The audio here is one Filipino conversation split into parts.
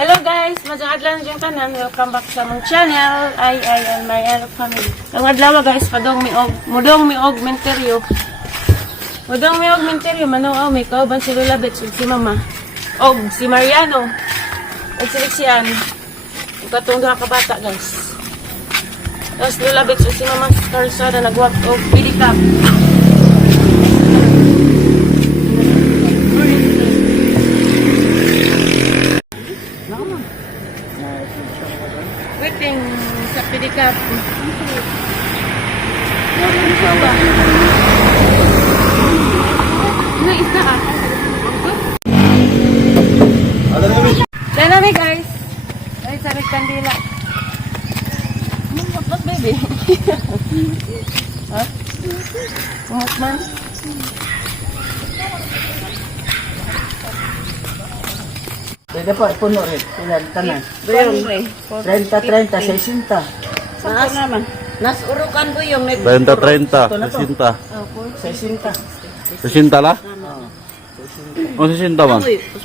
Hello guys, magandang adlaw na diyang tanan. Welcome back sa mong channel. I and my family. Ang adlaw guys, mudong mi og menteryo. Mudong mi og menteryo, manaw may kauban si Lola Bet, si Mama. Og si Mariano. At si Lixian. Katong duha ka bata guys. Tapos Lola Bet, si Mama Carsada nagwap og pilikap. Waiting sa pedicab. Ano isda ka? Dynamic guys. Ay, sarit kandila. What baby? Ha? Kumot man? Pwede po, puno rin. Tanan. Doon. 30, 60. Saan naman? Nas urukan ko yung 30, 60. 60 la? O 60 man?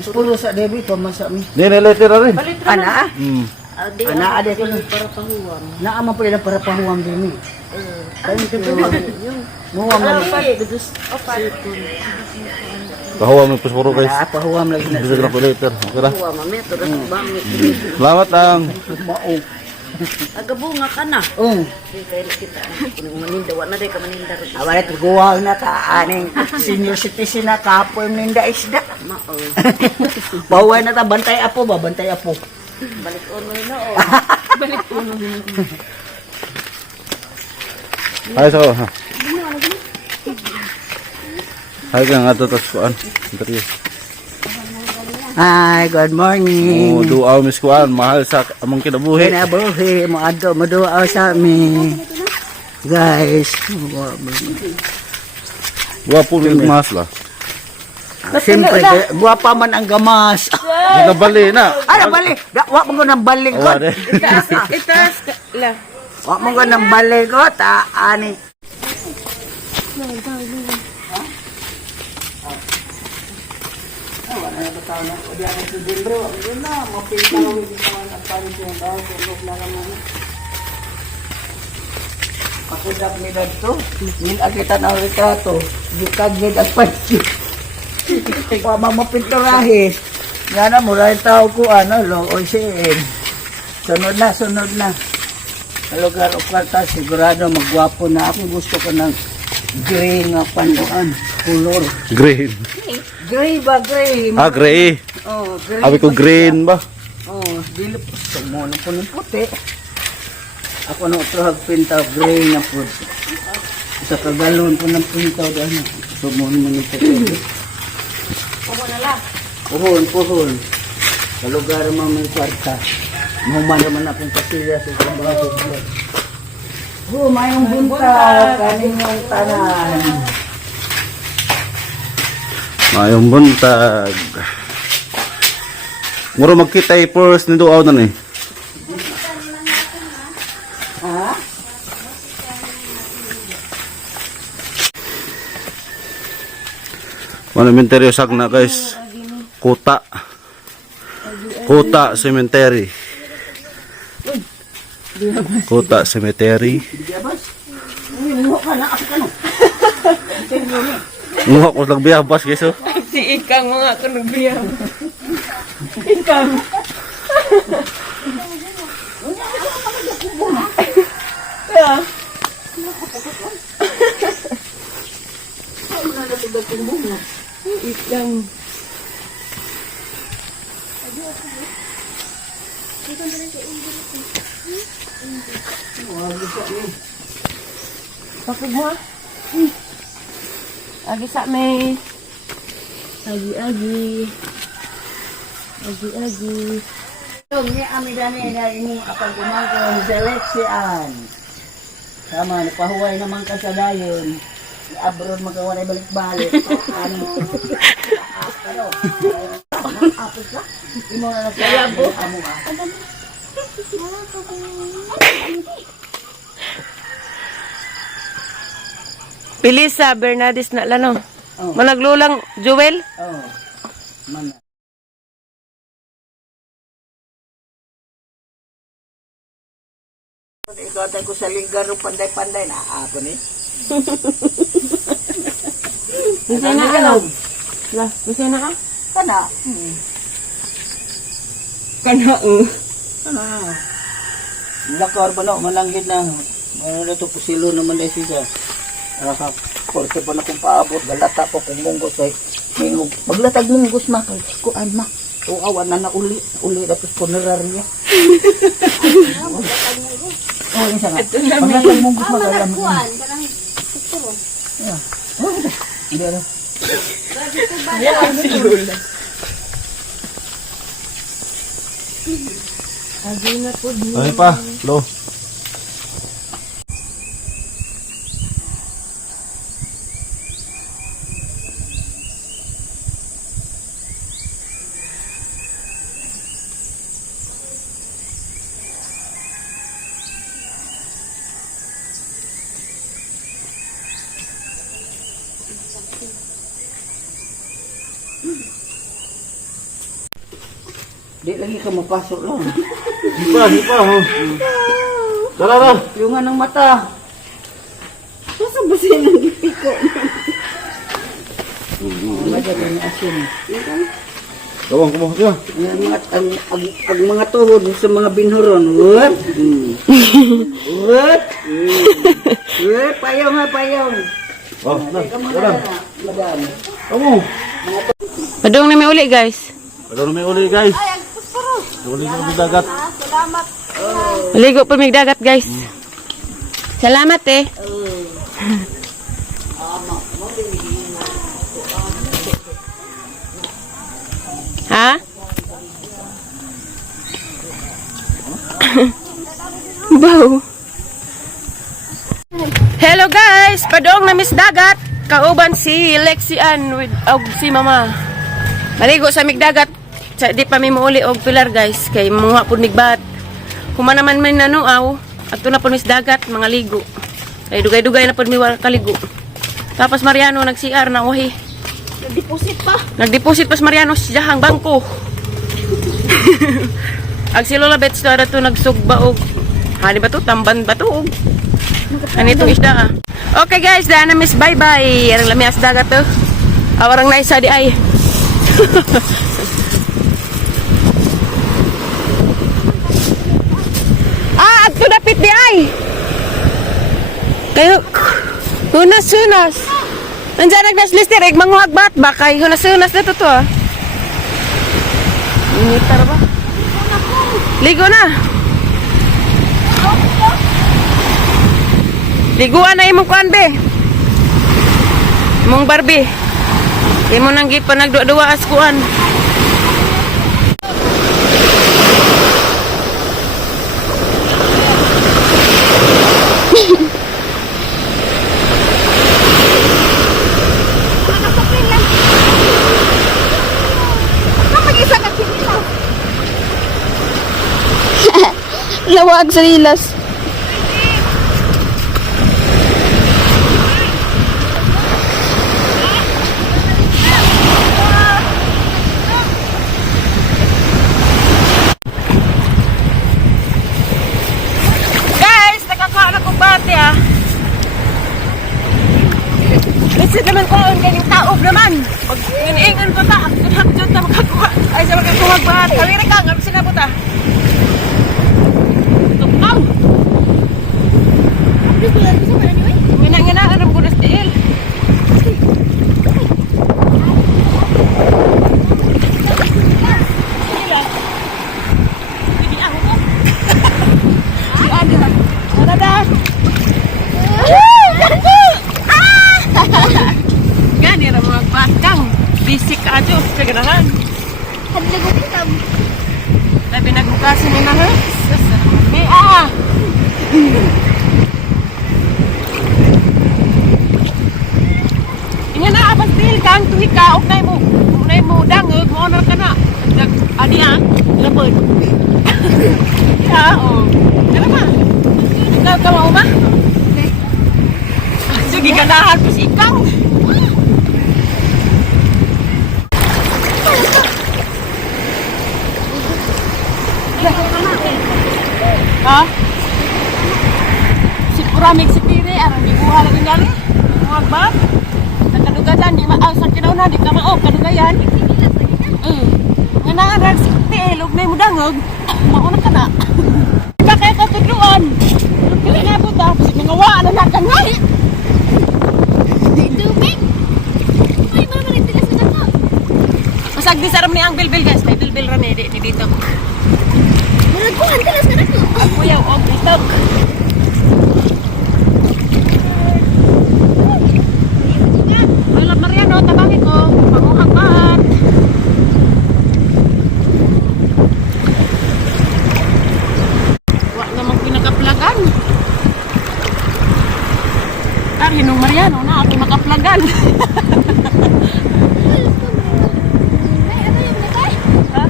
Puro sa debit, pamasa mi. Di niletter rin. Ana? Ana, Ana, ade ko lang. para pahuwang. Naama po ilang para pahuwang din eh. Thank you. Muwang man. Kahawa mo puspuro guys. Pahuwang lagi na. Bisa kena niletter. Okay lah. Mami, turun bangit. Selamat ang. Mao. Agabunga ka na. Kaya kita. Maninda, wala na rin ka maninda. Awala tuguwag na ta aning senior citizen na kapoy ninda isda. Mao. Bawal na ta bantay apo ba, bantay apo. Balik uno na o. Balik uno. Hai sa ha. Hai kang ato tas kuan. Interview. Hi, good morning. Oh, doa mis kuan mahal sa among kinabuhi. Kinabuhi mo adto maduaw sa mi. Guys, Guwapo ni mas lah. siyempre guwapa man ang gamas. Kita bali na. Ano bali? Wa mo nang balik ko. Awa de. Itas la. Wa mo nang balik ko ta ani. Ako dak ni dito, nin agita na retrato, gikag ni agpati. Wa mapinturahe. Nga na mura tao ko ano lo o siin. Sunod na. Sa lugar o kwarta sigurado magwapo na ako, gusto ko ng gray nga panuan, color. Green. Gray ba gray? Ah, gray. Oh, gray. Abi ko green ba? Oh, dili po. Sumo na po ng puti. Ako na ito pinta gray na po. Sa kagalon po ng pinta o ano. Sumo naman ng puti. Puhon. Sa lugar mga kwarta. Mahuman naman akong kasilya sa trabaho. Mayong buntag, kaninyong tanan. Mayong buntag. Muro magkita first ni duaw na ni. Ha? Ano cemetery sagna guys. Kuta cemetery. Kuta cemetery. Muha ka na ako ka no. Muha ko lang biyabas guys oh. Si Ikang mga kanugbiya. Ikang. Yeah. Ikang. Kapag mo ah. Agi sa may. Agi. Yung ni amidani na inyong apag gumagawang seleksyon. Tama, napahuway naman ka sa dayon. Abroad magawa na balik-balik. Ano? Apos ka? Imo na nagkayabo. Amo ka? Pilisa Bernadis na lano. Oh. Managlulang Joel. Oh. Man. Ikaw tayo ko sa linggar ng panday-panday na ako ni. Bisa na ano? Lah, bisa na ka? Kana. Kana, Kana. Lakar ba na, malanggit na. Ano na ito, pusilo naman na siya. Porke pa na kung paabot, galata pa kung munggos ay. Maglatag munggos ma, kay kuan ma. Awan na uli na ito punerarya. Oh, isa nga. Maglatag munggos ma, kaya mo. Hindi na. Ay pa, lo. Di lagi ka mapasok lang. Hipa, oh. Dala. Yung ng mata. Masa ba siya nang gipiko? Madali na asin. Gawang ko mo, diba? Ang mga tuhod sa mga binhuron. What? What? Payong ha, payong. Oh, Madam. kamu. Padung na may uli, guys. Ano may uli, guys? Uli sa dagat. Maligo pa may dagat, guys. Salamat, eh. Ha? Wow. Hello guys, padong na Miss Dagat. Kauban si Lexi Ann with si Mama. Maligo sa migdagat. Di pa mi muuli og pilar guys kay mga pud nigbat. Kuma naman man nanuaw, adto na pud Miss Dagat mga ligo. Kay dugay-dugay na pud mi wala kaligo. Tapos Mariano nag-CR na wahi. Nag-deposit pa si Mariano sa jahang bangko. Ag si Lola Bets na to nagsugba og hani ba to tamban ba to? Anitong isda ah. Okay guys, daan na Miss bye-bye. Arang lamias dagat to. Awarang naisa di ay. Agto dapit di ay. Kayo hunas. Nandiyan nagnas-lister, manguhag bat ba? Kay hunas-hunas na to ah. Initar ba? Ligo na. Liguan na imong kuan be. Imong Barbie. Imo nang gid pa nagduwa-duwa as kuan. Lawag sa lilas. Guys, nakakaala kong bate ah. Kasi naman ko ang galing taob naman. Pag iningan ko ta, kunhapjot na makakuha. Ay, sa magkakuha ba? Kawiri ka, ngam sinabot ah. Tukaw! Ngana-ngana, aram ko na stiil. Gani ra mga batang bisik ajo sa ganahan. Labi nagbukasin ni na ha. Inya na abastil kang tuhi ka og nay mo dangog mo honor ka na. Nag adi ah, labod. Ya oh. Kana ba? Ikaw ka mo ba? Sige ganahan pa si ikaw. Ha? Puramig si Pire, arang di buha lagi ngali. Buwag ba? Sa kadugadan, di maaw sa kinaunan, di ka maog, kadugayan. Nga naarag si Pire, log na yung mudangog. Mauna ka na. Di ba kayo katudluan? Pili na po ta, kasi mga wala na kangay. Tubig. Ay, mama, nagtilas na ako. Masag di saram ni ang bilbil guys, may bilbil rami ni dito. Nagkuhan, tilas na ako. Kuya, og dito. Wala Mariano, tabangin ko, panguhang bahat. Wa namang pinakaplagan. Hinong Mariano na ako makaplagan. Ay, ano yung nakay? Ha?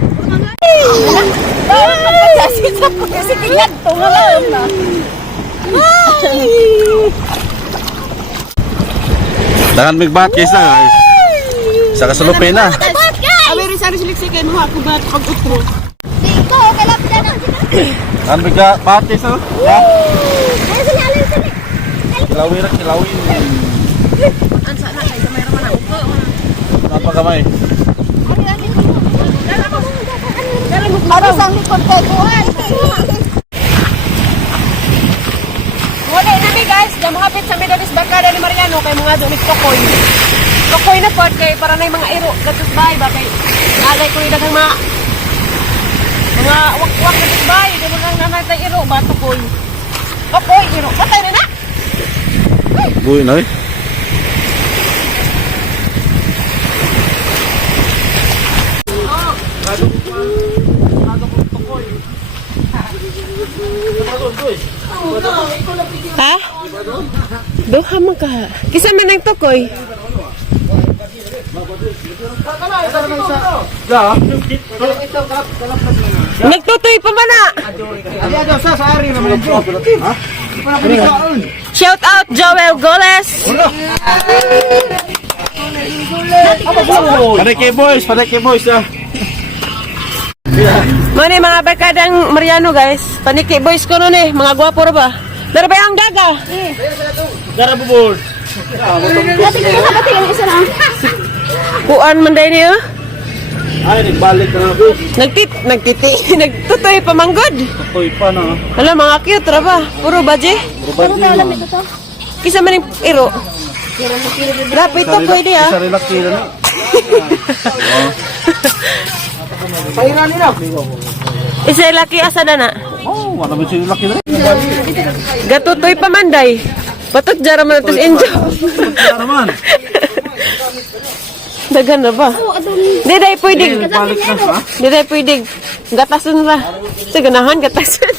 Bawal magpagkasin sa pagkasikingan to. Ngayon na. Dangan migbat guys na guys. Sa kasalupin na. Tabat, guys! Awiri sari silik kay mo ako ba pag-utro. Di ko, kalapit na. Dangan migbat guys na. Ya. Ay, sinalin, sinalin. Kilawin na kilawin. Ansa na kay gamay ra man ako. Napagamay. Para sa likod ko, buhay. Wala na mi guys, gamahapit sa Midalis Barkada ni Mariano kay mga doon Tokoy. Tokoy na pod kay para na yung mga iro gatos bay ba kay alay ko daghang mga wak-wak gatos bay, gamo nang nanay iro ba Tokoy. Tokoy iro, patay na na. Buhay na eh. Ha? Duha man ka. Kisa man ang Tokoy. Nagtutoy pa man na. Shout out Joel Goles. Padeke boys ya. Mani mga barkadang Mariano guys. Paniki boys ko nun eh. Mga gwapo ra ba? Dara ba ang daga? Dara bubol. Pati yung isa na. Kuan man day niyo. Ay nagbalik na boys. Nagtutoy pa manggod. Toy pa na. Hala mga cute ra ba? Puro baje. Pero kaya ito to. Kisa man yung iro. Grabe ito pwede ah. Sa relax nila na. Isa laki asa na na. Oh, wala ba sila laki na? Gatutoy pa man day. Batot jara man ito enjoy. Dara naman. Dagan na ba? Di day pwede. Balik na ha. Di day pwede. Gatasun ra. Sa ganahan gatasun.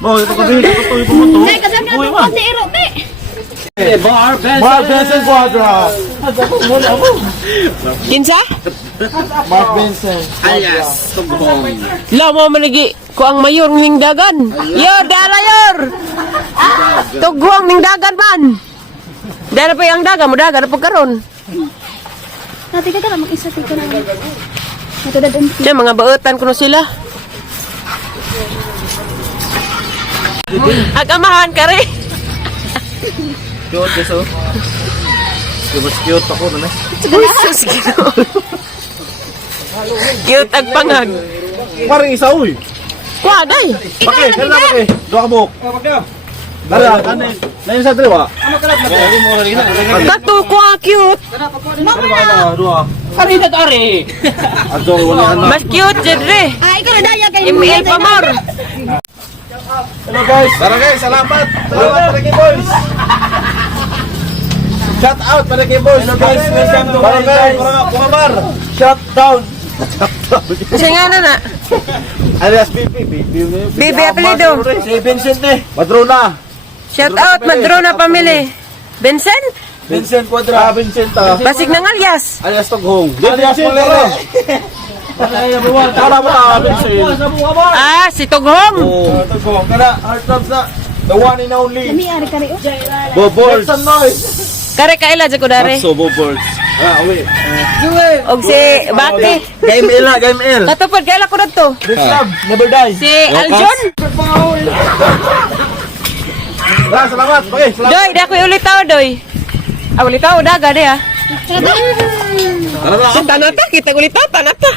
Bo, ito kasi ito toy po mo to. Ay, kasama na Buhay ito. man. Konti iro, te. Bar Benson Quadra. Kinsa? Mark Benson. Alias Tugong. Lamo manigi ko ang mayor ning dagan. Yo, dala yor. Tugwang ning dagan man. Dala pa yung dagan mo dagan pa karon. Nati ka ka, mag-isa ka na. Matulad ang Diyan mga bautan kuno sila. Agamahan ka rin. Cute guys oh. Mas cute ako na. Jesus, Ginoo. Cute ag pangag. Parang isa uy. Kuha, day. Bakit? Kailan na bakit? Dua ka buhok. Dara, ano yun? Nayon sa driwa? Kato, kuha, cute. Ano ba na? Dua. Kanina tari. Ador, wala na. Mas cute, Jedre. Ay, ikaw na daya kayo. ML pa more. Hello guys. Tara guys, salamat. Salamat para kay boys. Shout out para kay boys. Hello guys, welcome to Barangay Pungamar. Shout down. Kasi nga na. Alias Bibi. Bibi apelido. Si Vincent eh. Madrona. Shout out, Madrona family. Vincent? Vincent Quadra. Vincent ah. Basig ng alias. Alias Toghong. Alias Polero. Para mo na Vincent. Ah, si Toghong. Oh, Toghong. Kana heartthrob na. The one and only. Nami-ari ka rin. Bobords. Make some noise. Kare kaila dyan ko dare. So Bobords. Ah, wait. Og si Bati. Game L na, Game L. Katupad, kaila ko na to. This love never dies. Si Aljon. Salamat. Okay, salamat. Doy, dako ulit tao, Doy. Ulit tao, daga, de, ah. Tanata, kita ulit tao, tanata.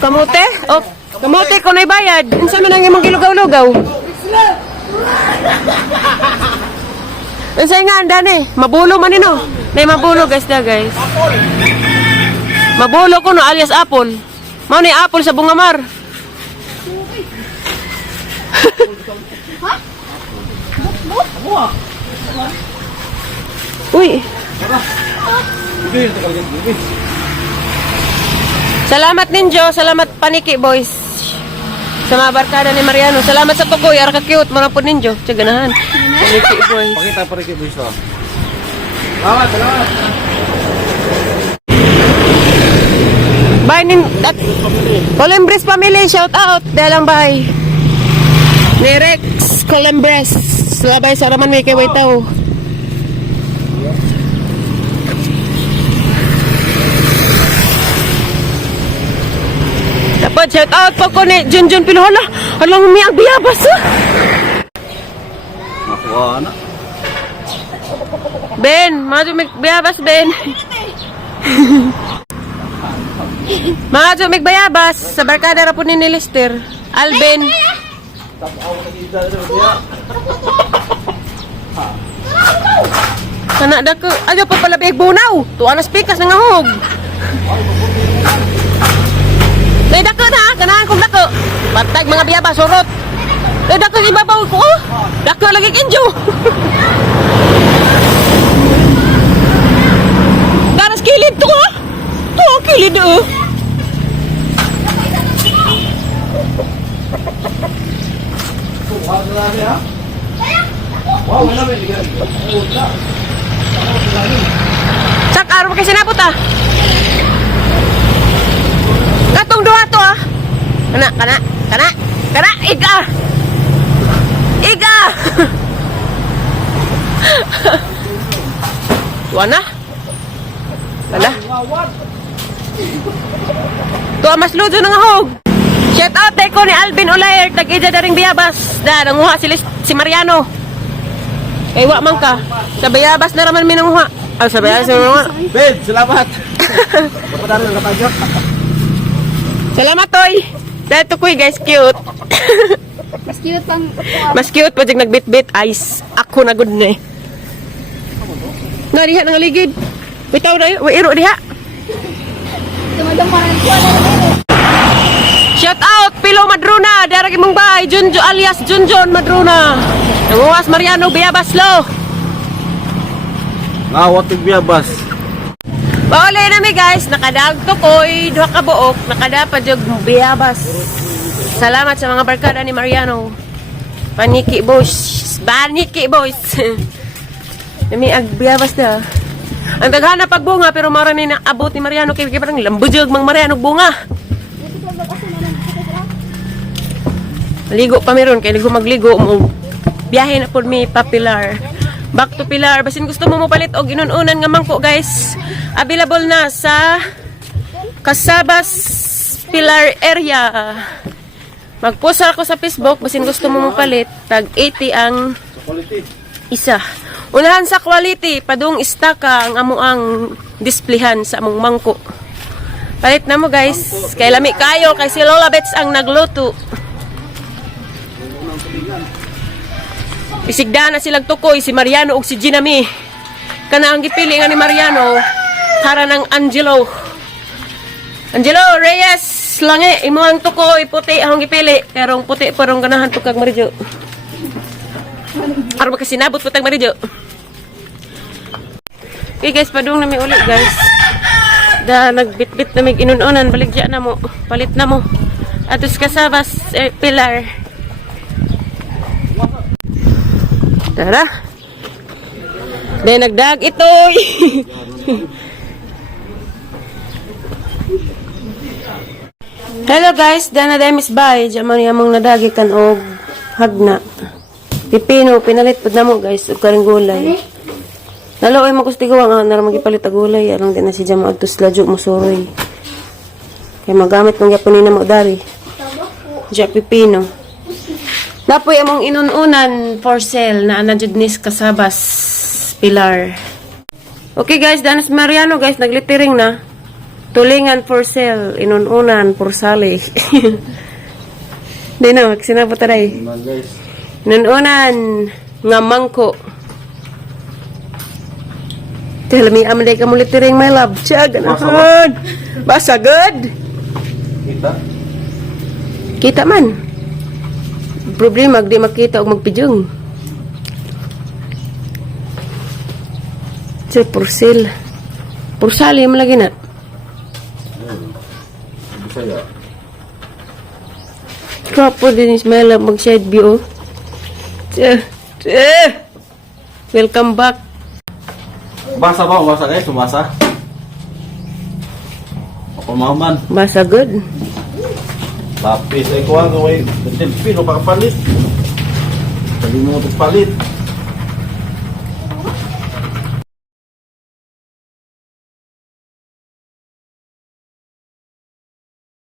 Kamote? Oh, kamote ko na'y bayad. Unsa man ang imong gilugaw-lugaw? Unsa nga anda ni? Mabulo man nino. Nay mabulo guys da guys. Mabulo ko no alias apple. Mao ni apple sa bungamar. Uy. Salamat ninyo, salamat paniki boys. Sa mga barkada ni Mariano. Salamat sa tukoy, ara ka cute mo na po ninyo. Siya ganahan. Paniki boys. Pakita pa rin kay Boys. Salamat, salamat. Bye nin at Colembres family, shout out. Dalang bye. Ni Rex Colembres. Labay sa raman may kay Waitaw. Dapat shout out po ko ni Junjun Pilohola. Alang mi ang biyabas. Nakuha na. Ben, maju mig biyabas Ben. Maju mig bayabas sa barkada ra po ni Lister. Alben. Kana dako, ayo pa pala big bunaw. Tuwa na speakers nga hog. Nay dako na, ganahan kong dako. Patag mga biyaba surot. Nay dako ibabaw ko. Oh. Dako lagi kinjo. Daras kilid to. Oh. To kilid oh. Sak araw kasi sinabot ah. Katong duha to ah. Kana, iga. Iga. Tuana. Wala. Tuwa mas lujo na nga hog. Shout out ko ni Alvin Olayer, tag-ija daring biyabas. Da, nanguha si Mariano. Eh, wa man ka. Sa biyabas na raman minanguha. Ah, sa biyabas na nanguha. Ben, salamat. Papadalo na tayo. Salamat, Toy. Dahil to kuy, guys, cute. Mas cute pang... Mas cute pa dyan nagbit-bit. Ice. Ako na good na eh. Nga, diha nang ligid. Bitaw na yun. Iro diha. Dumadamaran ko na Shout out, Pilo Madruna. Darag imong bay. Junjo alias Junjon Madruna. Nanguwas Mariano Biyabaslo. Nawatig biyabas. Pauli nami guys. Nakadag to koy. Duha ka buok. Nakadapa jog biyabas. Salamat sa mga barkada ni Mariano. Paniki boys. Paniki boys. Nami ag biyabas na. Ang daghana pagbunga pero marami na abot ni Mariano kay parang lambujog mang Mariano bunga. Maligo pa meron kay ligo magligo mo. Biyahe na pod mi pa Pilar. Back to Pilar. Basin gusto mo palit og inununan nga mangko guys. Available na sa Casabas Pilar area. Mag-post ako sa Facebook basin gusto mo palit tag 80 ang isa. Unahan sa quality, padung istaka ang amuang displayhan sa among mangko. Palit na mo guys. Kay lami kayo kay si Lola Bets ang nagluto. Isigda na silang tukoy si Mariano ug si Ginami. Kana ang gipili nga ni Mariano para ng Angelo. Angelo Reyes langi imo ang tukoy puti ang gipili pero ang puti parang ganahan pud kag Marijo. Aron makasinabot pud kag Marijo. Okay guys, padung na mi uli guys. Da nagbitbit na mig inununan baligya na mo. Palit na mo. Atos Casabas Pilar. Tara. Dahil nagdag ito. Hello guys, dana demis bay. Diyan among nadagikan og hagna. Pipino, pinalit pud namo guys og karing gulay. Naloy mo gusto ko nga nara magipalit og gulay, aron din na si Jamo adtos lajo mo suroy. Kaya magamit ng Japonin na mo dari. Japipino. Napoy among inununan for sale na anadjudnis kasabas pilar. Okay guys, Danas Mariano guys, naglitiring na. Tulingan for sale, inununan for sale. Di na, magsinapa taray. Guys. Inununan nga mangko. Tell me, amalay ka mo litiring my love. Tiya, ganahan. Basa good. Kita. Kita man. Problema, di makita o magpijong. Siya, porsil. Porsali mo lagi na. Bisaya. Kapo din Ismaila mag-side view. Siya. Welcome back. Basa ba? Basa guys, sumasa. Ako mahuman. Basa good. Tapis ay kuha gawin. Pino pa kapalit. Sabi mo ito palit.